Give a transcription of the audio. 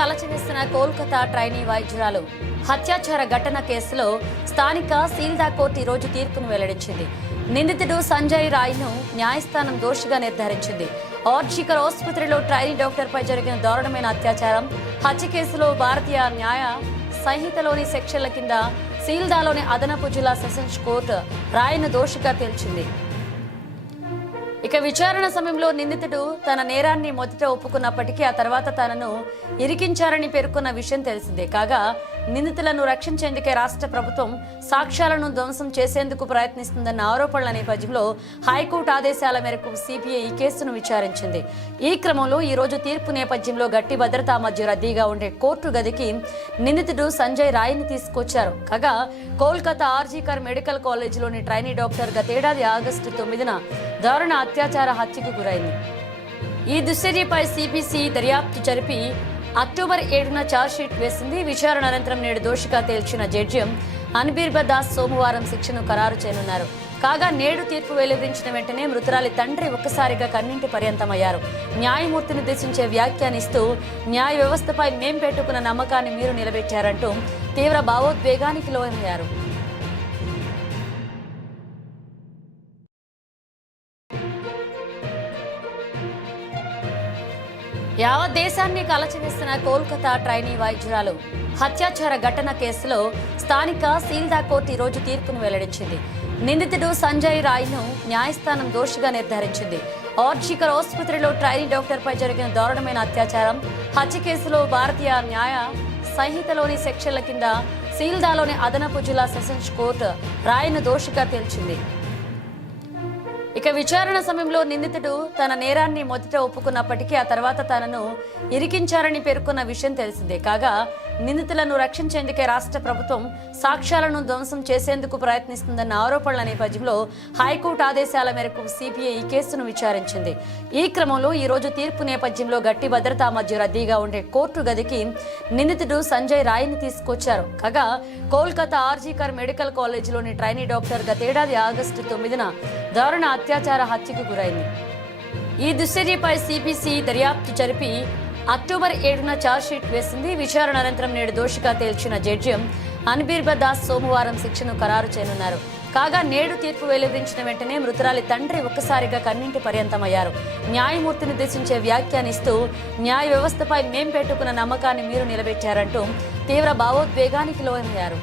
కలచివేసిన Kolkata trainee వైద్యురాలు హత్యాచార ఘటన కేసులో స్థానిక సీల్దా కోర్టు ఈ రోజు తీర్పును వెల్లడించింది. నిందితుడు సంజయ్ రాయ్ను న్యాయస్థానం దోషిగా నిర్ధారించింది. ఆర్జికర్ ఆసుపత్రిలో ట్రైనీ డాక్టర్పై జరిగిన దారుణమైన అత్యాచారం హత్య కేసులో భారతీయ న్యాయ సంహితలోని సెక్షన్ల కింద సీల్దాలోని అదనపు జిల్లా సెషన్స్ కోర్టు రాయ్ను దోషిగా తేల్చింది. ఇక విచారణ సమయంలో నిందితుడు తన నేరాన్ని మొదట ఒప్పుకున్నప్పటికీ ఆ తర్వాత తనను ఇరికించారని పేర్కొన్న విషయం తెలిసిందే. కాగా నిందితులను రక్షించేందుకే రాష్ట్ర ప్రభుత్వం సాక్ష్యాలను ధ్వంసం చేసేందుకు ప్రయత్నిస్తుందన్న ఆరోపణల నేపథ్యంలో హైకోర్టు ఆదేశాల మేరకు సిబిఐ ఈ కేసును విచారించింది. ఈ క్రమంలో ఈ రోజు తీర్పు నేపథ్యంలో గట్టి భద్రతా మధ్య రద్దీగా ఉండే కోర్టు గదికి నిందితుడు సంజయ్ రాయ్ని తీసుకొచ్చారు. కాగా కోల్కతా ఆర్జికర్ మెడికల్ కాలేజీలోని ట్రైనీ డాక్టర్ గతేడాది ఆగస్టు 9న దారుణ అత్యాచార హత్యకు గురైంది. ఈ దుశ్చర్యపై సిబిసి దర్యాప్తు జరిపి అక్టోబర్ 7న ఛార్జ్షీట్ వేసింది. విచారణ అనంతరం నేడు దోషిగా తేల్చిన జడ్జి అన్బీర్ దాస్ సోమవారం శిక్షను ఖరారు చేయనున్నారు. కాగా నేడు తీర్పు వెలువరించిన వెంటనే మృతురాలి తండ్రి ఒక్కసారిగా కన్నింటి పర్యంతమయ్యారు. న్యాయమూర్తి నిర్దేశించే వ్యాఖ్యానిస్తూ న్యాయ వ్యవస్థపై మేం పెట్టుకున్న నమ్మకాన్ని మీరు నిలబెట్టారంటూ తీవ్ర భావోద్వేగానికి లోనయ్యారు. యావత్ దేశాన్ని కలచివేసిన కోల్కతా ట్రైనీ వైద్యురాలు హత్యాచార ఘటన కేసులో స్థానిక సీల్దా కోర్టు ఈ రోజు తీర్పును వెల్లడించింది. నిందితుడు సంజయ్ రాయ్ను న్యాయస్థానం దోషిగా నిర్ధారించింది. ఆర్జికర్ ఆసుపత్రిలో ట్రైనీ డాక్టర్పై జరిగిన దారుణమైన అత్యాచారం హత్య కేసులో భారతీయ న్యాయ సంహితలోని సెక్షన్ల కింద సీల్దాలోని అదనపు జిల్లా సెషన్స్ కోర్టు రాయ్ను దోషిగా తేల్చింది. ఇక విచారణ సమయంలో నిందితుడు తన నేరాన్ని మొదట ఒప్పుకున్నప్పటికీ ఆ తర్వాత తనను ఇరికించారని పేర్కొన్న విషయం తెలిసిందే. కాగా నిందితులను రక్షించేందుకే రాష్ట్ర ప్రభుత్వం సాక్ష్యాలను ధ్వంసం చేసేందుకు ప్రయత్నిస్తుందన్న ఆరోపణల నేపథ్యంలో హైకోర్టు ఆదేశాల మేరకు సిబిఐ ఈ కేసును విచారించింది. ఈ క్రమంలో ఈ రోజు తీర్పు నేపథ్యంలో గట్టి భద్రతా మధ్య రద్దీగా ఉండే కోర్టు గదికి నిందితుడు సంజయ్ రాయ్ని తీసుకొచ్చారు. కాగా కోల్కతా ఆర్జికర్ మెడికల్ కాలేజీలోని ట్రైనీ డాక్టర్ గతేడాది ఆగస్టు 9న దారుణ అత్యాచార హత్యకు గురైంది. ఈ దుశ్చర్యపై సిబిసి దర్యాప్తు జరిపి అక్టోబర్ 7న ఛార్జ్షీట్ వేసింది. విచారణ అనంతరం నేడు దోషిగా తేల్చిన జడ్జి అన్బీర్ దాస్ సోమవారం శిక్షను ఖరారు చేయనున్నారు. కాగా నేడు తీర్పు వెలువరించిన వెంటనే మృతురాలి తండ్రి ఒక్కసారిగా కన్నింటి పర్యంతమయ్యారు. న్యాయమూర్తి నిర్దేశించే వ్యాఖ్యానిస్తూ న్యాయ వ్యవస్థపై మేం పెట్టుకున్న నమ్మకాన్ని మీరు నిలబెట్టారంటూ తీవ్ర భావోద్వేగానికి లోనయ్యారు.